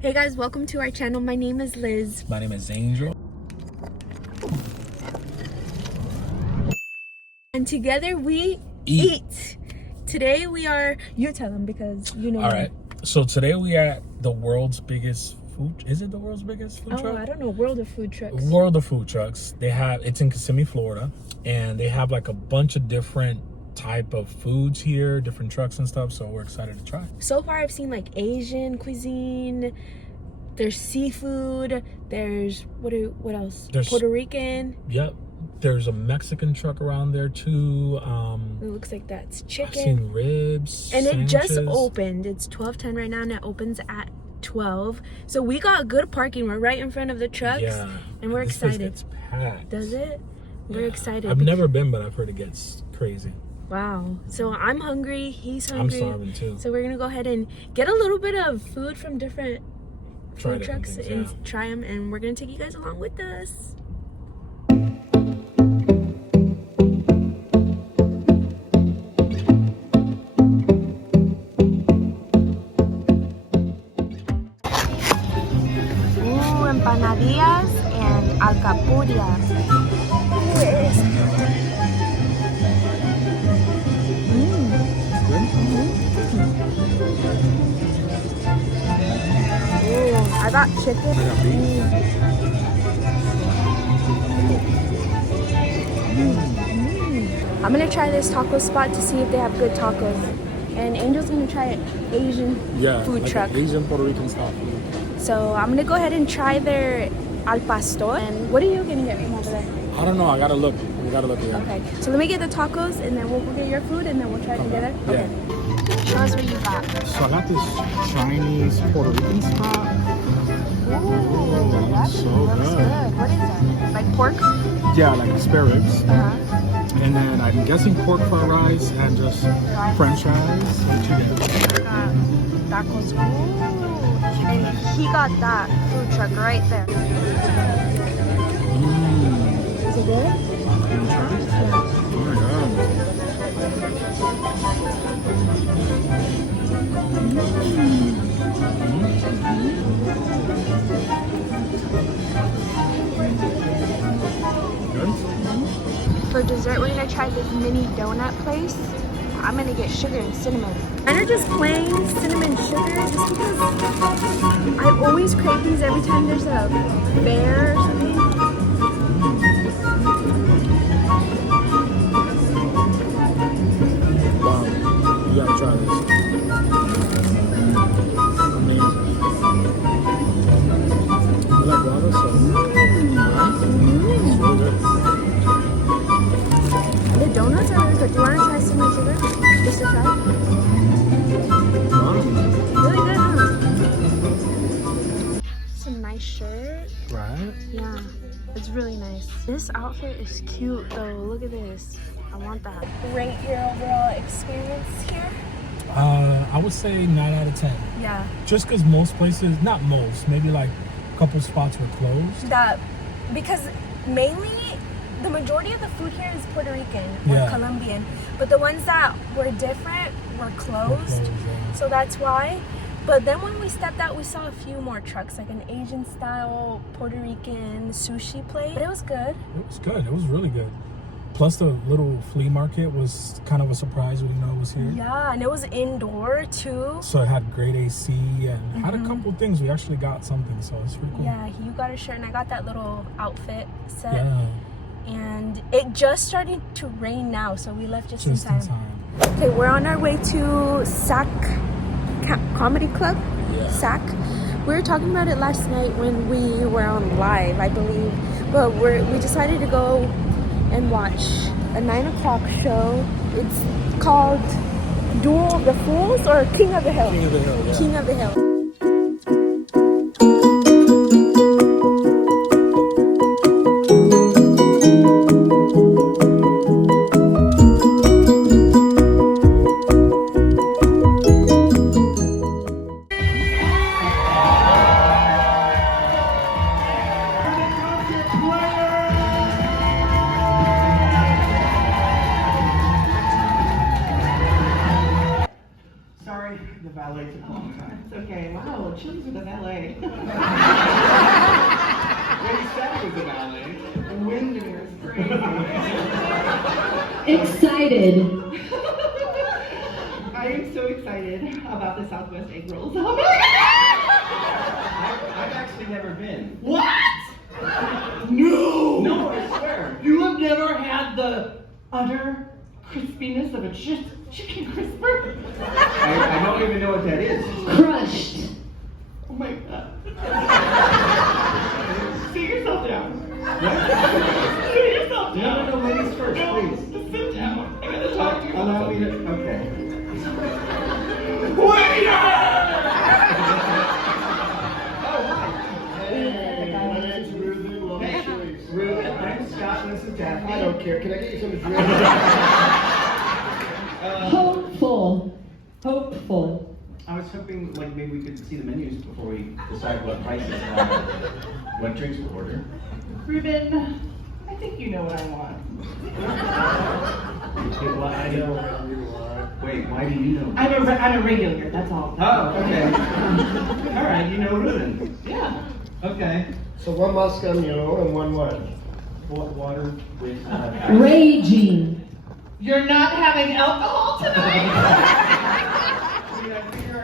Hey guys, welcome to our channel. My name is Liz. My name is Angel. And together we eat. Today we are, you tell them because you know. All right. So today we are at the world's biggest food. Is it the world's biggest food truck? I don't know. World of Food Trucks. World of Food Trucks. It's in Kissimmee, Florida. And they have like a bunch of different type of foods here, different trucks and stuff. So we're excited to try. So far I've seen like Asian cuisine. There's seafood. There's, what else? There's Puerto Rican. Yep. There's a Mexican truck around there too. It looks like that's I've chicken. seen ribs. And sandwiches. it just opened. It's 12:10 right now and it opens at 12. So we got good parking. We're right in front of the trucks. Yeah. And we're This place excited. gets packed. Does it? We're excited. I've never been, but I've heard it gets crazy. Wow. So I'm hungry. He's hungry. I'm starving too. So we're going to go ahead and get a little bit of food from different food trucks and try them. And we're going to take you guys along with us. Empanadillas and alcapurrias. I got chicken. I'm gonna try this taco spot to see if they have good tacos. And Angel's gonna try an Asian food truck. Asian Puerto Rican style food. So I'm gonna go ahead and try their al pastor. And what are you gonna get from over there? I don't know. I gotta look. We gotta look here. Okay. So let me get the tacos, and then we'll go get your food, and then we'll try it together. Yeah. Okay. Show us what you got. So I got this Chinese Puerto Rican spot. Ooh, that so looks good. good. What is that? Like pork? Yeah, like spare ribs. Uh-huh. And then I'm guessing pork fried rice and just French fries and chicken. Got tacos. Ooh. And he got that food truck right there. Is it good? Can you try it? Yeah. Oh my god. Good? For dessert, we're gonna try this mini donut place. I'm gonna get sugar and cinnamon. Mine are just plain cinnamon sugar just because I've always craved these every time there's a fair or something. Wow. You gotta try this. Amazing. You like guava? So, it's really good. The donuts are really good. Do you want to try cinnamon sugar? Just to try? Wow. Really good, huh? It's a nice shirt. Right? Yeah, it's really nice. This outfit is cute though. Look at this. I want that. Rate your overall experience here? I would say 9 out of 10. Yeah. Just because most places, not most, maybe like a couple spots were closed. Because mainly the majority of the food here is Puerto Rican or Yeah. Colombian, but the ones that were different were closed. Yeah. So that's why. But then when we stepped out, we saw a few more trucks, like an Asian style Puerto Rican sushi place. But it was good. It was good. It was really good. Plus the little flea market was kind of a surprise. We didn't know it was here. Yeah, and it was indoor too. So it had great AC and had a couple things. We actually got something, so it's pretty cool. Yeah, you got a shirt and I got that little outfit set. Yeah. And it just started to rain now, so we left just in In time. time. Okay, we're on our way to SAC Comedy Club. Yeah. SAC. We were talking about it last night when we were on live, I believe. But we decided to go and watch a 9 o'clock show. It's called Duel of the Fools or King of the Hill? King of the Hill, yeah. King of the Hill. The valet took a long time. It's okay. Chili's or the valet? Well, he said it was the ballet. The wind in here is crazy. Excited. I am so excited about the Southwest egg rolls. Oh my I've actually never been. God! What? No! No, I swear. You have never had the utter crispiness of a chicken crisper? I don't even know what that is. Crushed. Oh my God. Sit yourself down. Sit yourself down. No, ladies first, No, please. just sit down. I gotta talk to you. Allow me to. Okay. Waiter! My name's Ruben. Welcome to Chili's. Ruben, I'm Scott, and this is Daphne. I don't care. Can I get you some to drink? Hopeful. I was hoping, like, maybe we could see the menus before we decide what prices what drinks we'll order. Ruben, I think you know what I want. Well, I know. Wait, why do you know? I'm a regular, that's all. Oh, okay. All right, you know Ruben. Yeah. Okay. So one Moscow Mule and one what? Water with. Raging. You're not having alcohol tonight?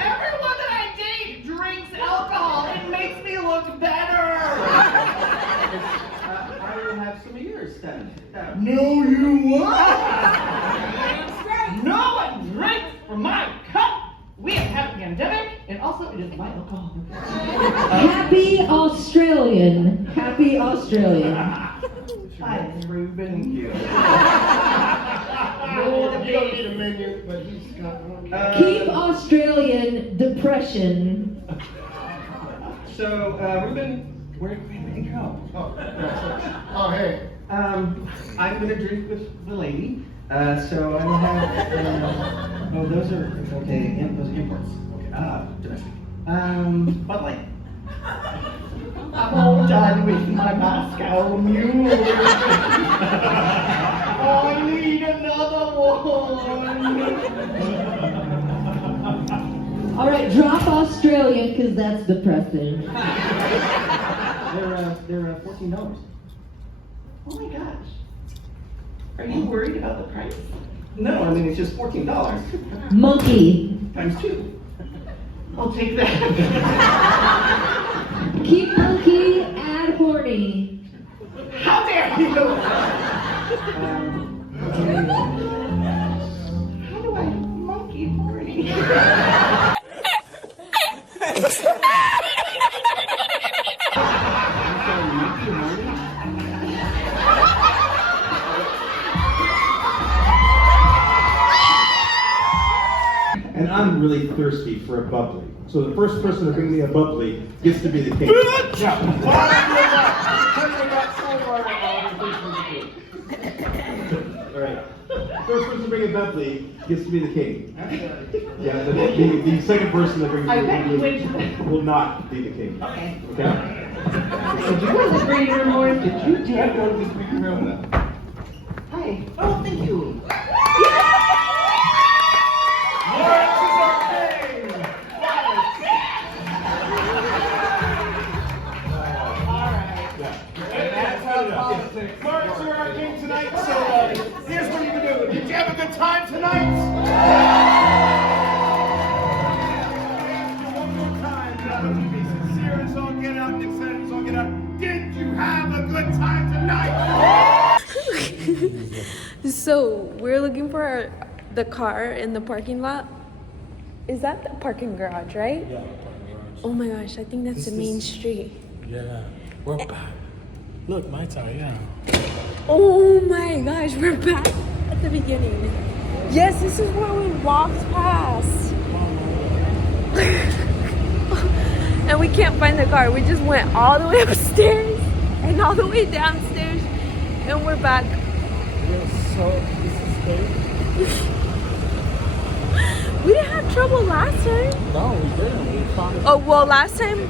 Everyone that I date drinks alcohol. It makes me look better. I will have some of yours then. No, you won't. No one drinks from my cup. We have had a pandemic, and also it is my alcohol. Happy Australian. Happy Australian. Hi, Ruben. Thank you. No, you don't need a menu, but he's got one. Keep Australian depression. So, Ruben, where did you go? Oh, hey. I'm gonna drink with the lady. So I will have. Oh, those are okay. Those are imports. Okay. Domestic. Bud Light. I'm all done with my Moscow Mule. I need another one. All right, drop Australian because that's depressing. They're $14. Oh my gosh. Are you worried about the price? No, I mean it's just $14 Monkey. times 2. I'll take that. Keep monkey, add horny. How dare you? How do I monkey horny? And I'm really thirsty for a bubbly. So the first person to bring me a bubbly gets to be the king. Alright. First person to bring a bubbly gets to be the king. Yeah, the second person that brings I me bet you a bubbly would. will not be the king. Okay. Okay? Did you go to the green room, Lauren? Did you dare go to the green room? Hi. Oh, thank you. Lawrence, you're our king tonight, so here's what you can do. Did you have a good time tonight? One more time, be sincere as all get out and excited as all get out. Did you have a good time tonight? So we're looking for the car in the parking lot. Is that the parking garage, right? Yeah, parking garage. Oh my gosh, I think that's the main street. Yeah, we're back. Look, my tire, yeah. Oh my gosh, we're back at the beginning. Yes, this is where we walked past. And we can't find the car. We just went all the way upstairs and all the way downstairs, and we're back. We didn't have trouble last time. No, we didn't. We found it. Oh, well, last time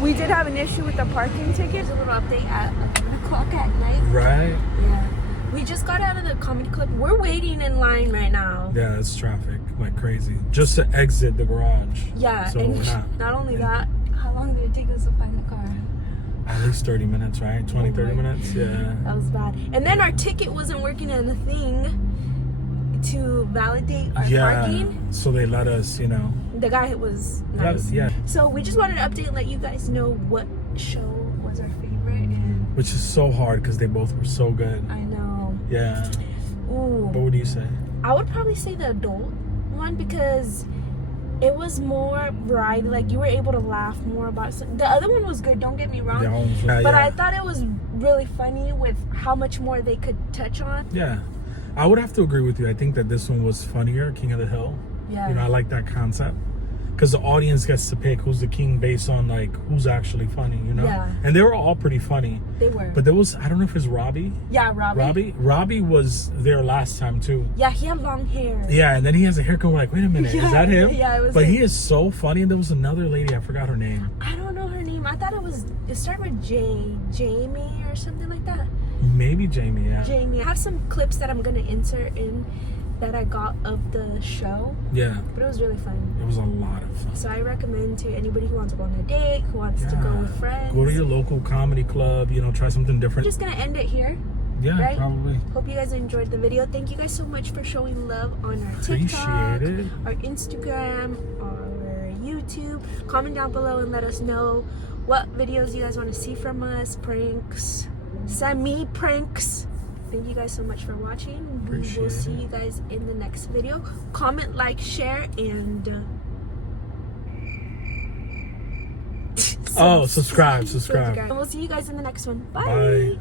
we did have an issue with the parking tickets. A little update at 11 o'clock at night. Right? Yeah. We just got out of the comedy club. We're waiting in line right now. Yeah, it's traffic like crazy. Just to exit the garage. Yeah, So and we're not only that, how long did it take us to find the car? At least 30 minutes, right? 20, 30 my- minutes? Yeah. That was bad. And then our ticket wasn't working on the thing to validate our parking. So they let us, you know. The guy was nice. Yeah. So we just wanted to update and let you guys know what show was our favorite. And Which is so hard because they both were so good. I know. Yeah. Ooh. What would you say? I would probably say the adult one because it was more variety. Like you were able to laugh more about some. The other one was good. Don't get me wrong. Yeah, But yeah. I thought it was really funny with how much more they could touch on. Yeah. I would have to agree with you. I think that this one was funnier, King of the Hill. Yeah. You know, I like that concept. Because the audience gets to pick who's the king based on like who's actually funny, you know? Yeah. And they were all pretty funny. They were. But there was, I don't know if it's Robbie. Yeah, Robbie. Robbie was there last time too. Yeah, he had long hair. Yeah, and then he has a haircut. We're like, wait a minute, Yeah, is that him? yeah, it was But him. he is so funny. And there was another lady, I forgot her name. I don't know her name. I thought it started with Jamie or something like that. Maybe Jamie, yeah. Jamie. I have some clips that I'm gonna insert in that I got of the show, Yeah, but it was really fun. it was a lot of fun. So I recommend to anybody who wants to go on a date, who wants to go with friends. Go to your local comedy club, you know, try something I'm different. just gonna end it here. Yeah, right? probably. Hope you guys enjoyed the video. Thank you guys so much for showing love on our Appreciate TikTok, it. our Instagram, our YouTube. Comment down below and let us know what videos you guys want to see from us, pranks, semi-pranks. Thank you guys so much for watching. We will Appreciate see it. you guys in the next video. Comment, like, share, and Oh, subscribe. and we'll see you guys in the next one. Bye. Bye.